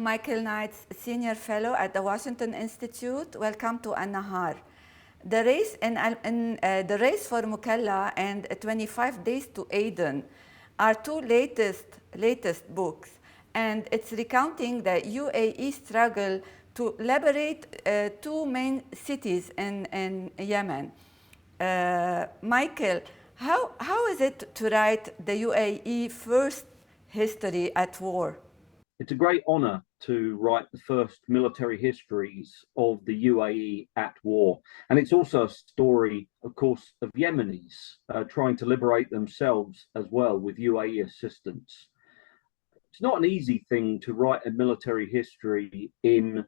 Michael Knight, Senior Fellow at the Washington Institute. Welcome to An-Nahar. The race for Mukalla and 25 Days to Aden are two latest books, and it's recounting the UAE struggle to liberate two main cities in Yemen. Michael, how is it to write the UAE first history at war? It's a great honor to write the first military histories of the UAE at war. And it's also a story, of course, of Yemenis trying to liberate themselves as well with UAE assistance. It's not an easy thing to write a military history in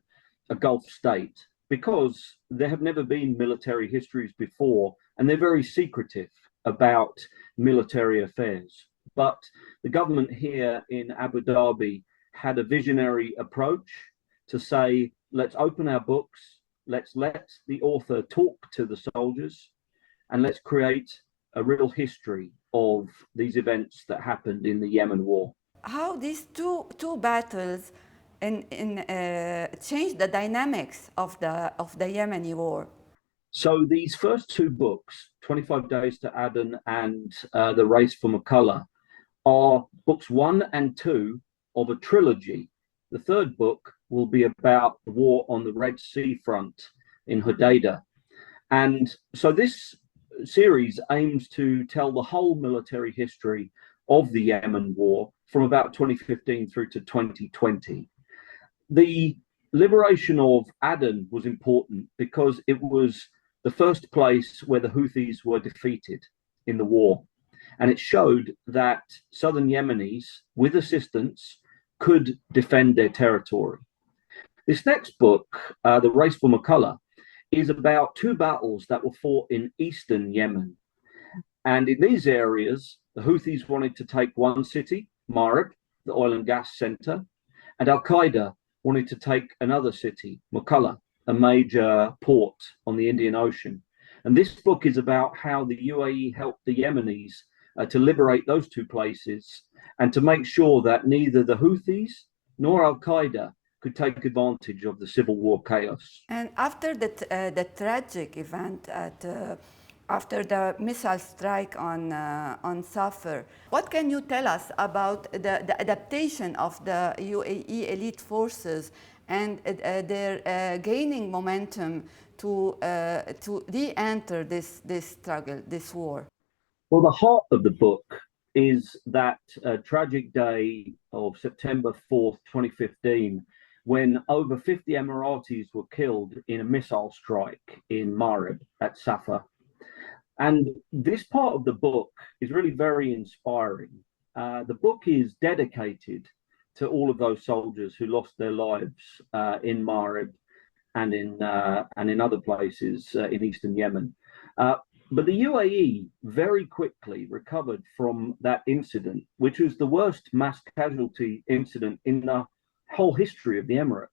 a Gulf state because there have never been military histories before, and they're very secretive about military affairs. But the government here in Abu Dhabi had a visionary approach to say, let's open our books, let's let the author talk to the soldiers, and let's create a real history of these events that happened in the Yemen war. How these two battles changed the dynamics of the Yemeni war? So these first two books, 25 Days to Aden and The Race for Mukalla, are books 1 and 2 of a trilogy. The third book will be about the war on the Red Sea front in Hodeidah. And so this series aims to tell the whole military history of the Yemen war from about 2015 through to 2020. The liberation of Aden was important because it was the first place where the Houthis were defeated in the war. And it showed that southern Yemenis, with assistance, could defend their territory. This next book, The Race for Mukalla, is about two battles that were fought in eastern Yemen. And in these areas, the Houthis wanted to take one city, Marib, the oil and gas center, and Al-Qaeda wanted to take another city, Mukalla, a major port on the Indian Ocean. And this book is about how the UAE helped the Yemenis to liberate those two places and to make sure that neither the Houthis nor Al-Qaeda could take advantage of the civil war chaos. And after the tragic event after the missile strike on Safar, what can you tell us about the adaptation of the UAE elite forces and their gaining momentum to re-enter this struggle, this war? Well, the heart of the book is that tragic day of September 4th, 2015, when over 50 Emiratis were killed in a missile strike in Marib at Safar. And this part of the book is really very inspiring. The book is dedicated to all of those soldiers who lost their lives in Marib and in other places in eastern Yemen. But the UAE very quickly recovered from that incident, which was the worst mass casualty incident in the whole history of the Emirates.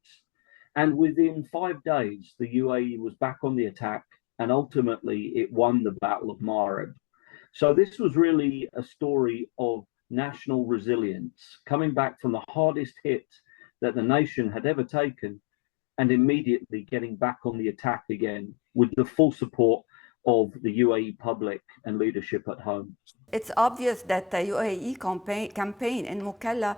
And within 5 days, the UAE was back on the attack, and ultimately it won the Battle of Marib. So this was really a story of national resilience, coming back from the hardest hit that the nation had ever taken and immediately getting back on the attack again with the full support of the UAE public and leadership at home. It's obvious that the UAE campaign in Mukalla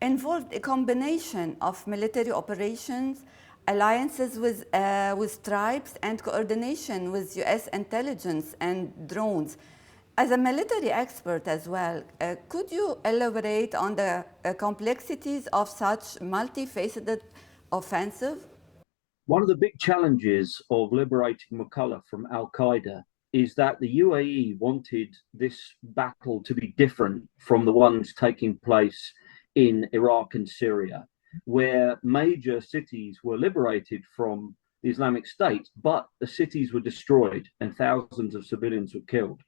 involved a combination of military operations, alliances with tribes, and coordination with US intelligence and drones. As a military expert as well, could you elaborate on the complexities of such multifaceted offensive? One of the big challenges of liberating Mukalla from Al-Qaeda is that the UAE wanted this battle to be different from the ones taking place in Iraq and Syria, where major cities were liberated from the Islamic State, but the cities were destroyed and thousands of civilians were killed.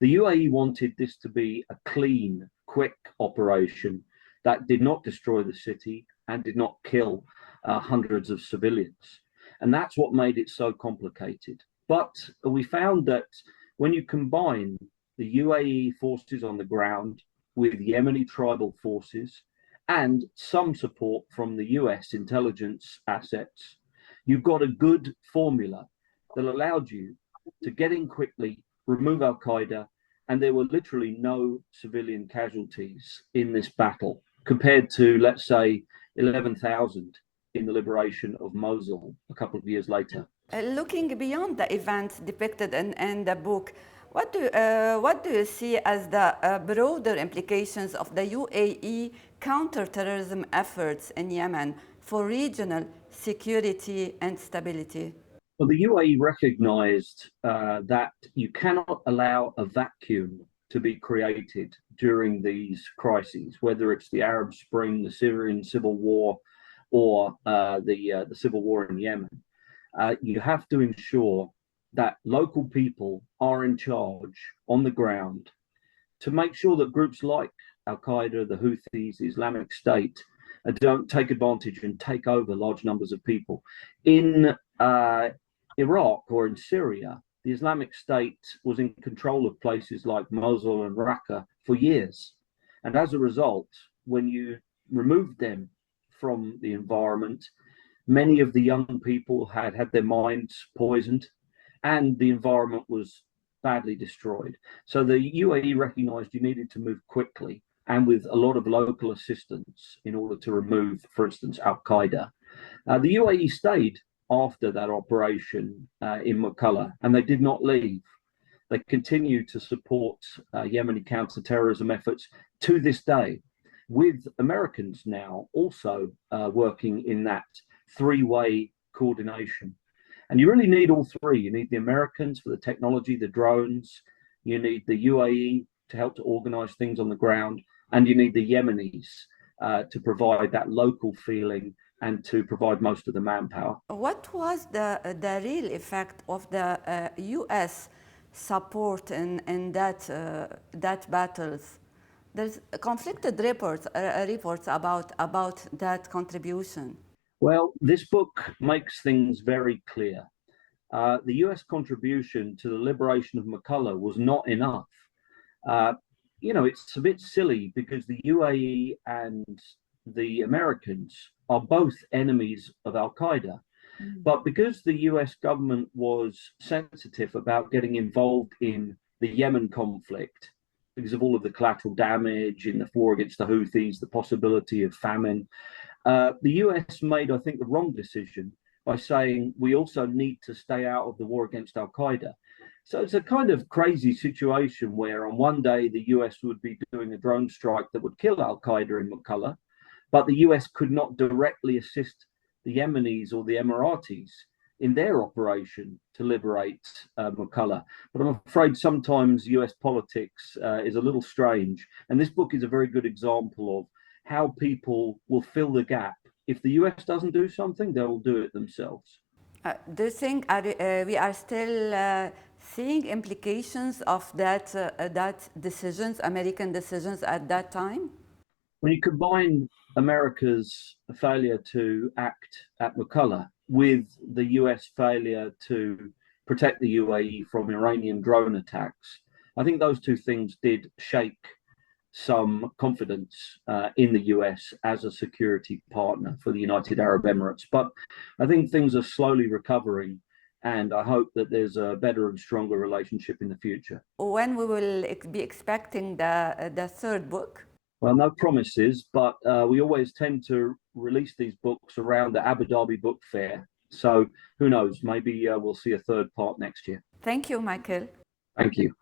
The UAE wanted this to be a clean, quick operation that did not destroy the city and did not kill hundreds of civilians. And that's what made it so complicated. But we found that when you combine the UAE forces on the ground with Yemeni tribal forces and some support from the US intelligence assets, you've got a good formula that allowed you to get in quickly, remove Al Qaeda, and there were literally no civilian casualties in this battle compared to, let's say, 11,000 in the liberation of Mosul a couple of years later. Looking beyond the events depicted in the book, what do you see as the broader implications of the UAE counterterrorism efforts in Yemen for regional security and stability? Well, the UAE recognized that you cannot allow a vacuum to be created during these crises, whether it's the Arab Spring, the Syrian civil war, or the civil war in Yemen. You have to ensure that local people are in charge on the ground to make sure that groups like Al Qaeda, the Houthis, the Islamic State don't take advantage and take over large numbers of people. In Iraq or in Syria, the Islamic State was in control of places like Mosul and Raqqa for years. And as a result, when you removed them from the environment, many of the young people had their minds poisoned and the environment was badly destroyed. So the UAE recognized you needed to move quickly and with a lot of local assistance in order to remove, for instance, Al Qaeda. The UAE stayed after that operation in Makalla, and they did not leave. They continue to support Yemeni counterterrorism efforts to this day, with Americans now also working in that three-way coordination. And you really need all three. You need the Americans for the technology, the drones, you need the UAE to help to organize things on the ground, and you need the Yemenis to provide that local feeling and to provide most of the manpower. What was the real effect of the US support in that battles? There's conflicted reports about that contribution. Well, this book makes things very clear. The US contribution to the liberation of Makalla was not enough. It's a bit silly because the UAE and the Americans are both enemies of Al Qaeda. But because the US government was sensitive about getting involved in the Yemen conflict, because of all of the collateral damage in the war against the Houthis, the possibility of famine, the US made, I think, the wrong decision by saying we also need to stay out of the war against Al Qaeda. So it's a kind of crazy situation where on one day the US would be doing a drone strike that would kill Al Qaeda in Makalla, but the US could not directly assist the Yemenis or the Emiratis in their operation to liberate Makalla. But I'm afraid sometimes US politics is a little strange. And this book is a very good example of how people will fill the gap. If the US doesn't do something, they will do it themselves. Do you think we are still seeing implications of that decisions, American decisions at that time? When you combine America's failure to act at Makalla with the US failure to protect the UAE from Iranian drone attacks, I think those two things did shake some confidence in the US as a security partner for the United Arab Emirates. But I think things are slowly recovering, and I hope that there's a better and stronger relationship in the future. When we will be expecting the third book? Well, no promises, but we always tend to release these books around the Abu Dhabi Book Fair. So who knows, maybe we'll see a third part next year. Thank you, Michael. Thank you.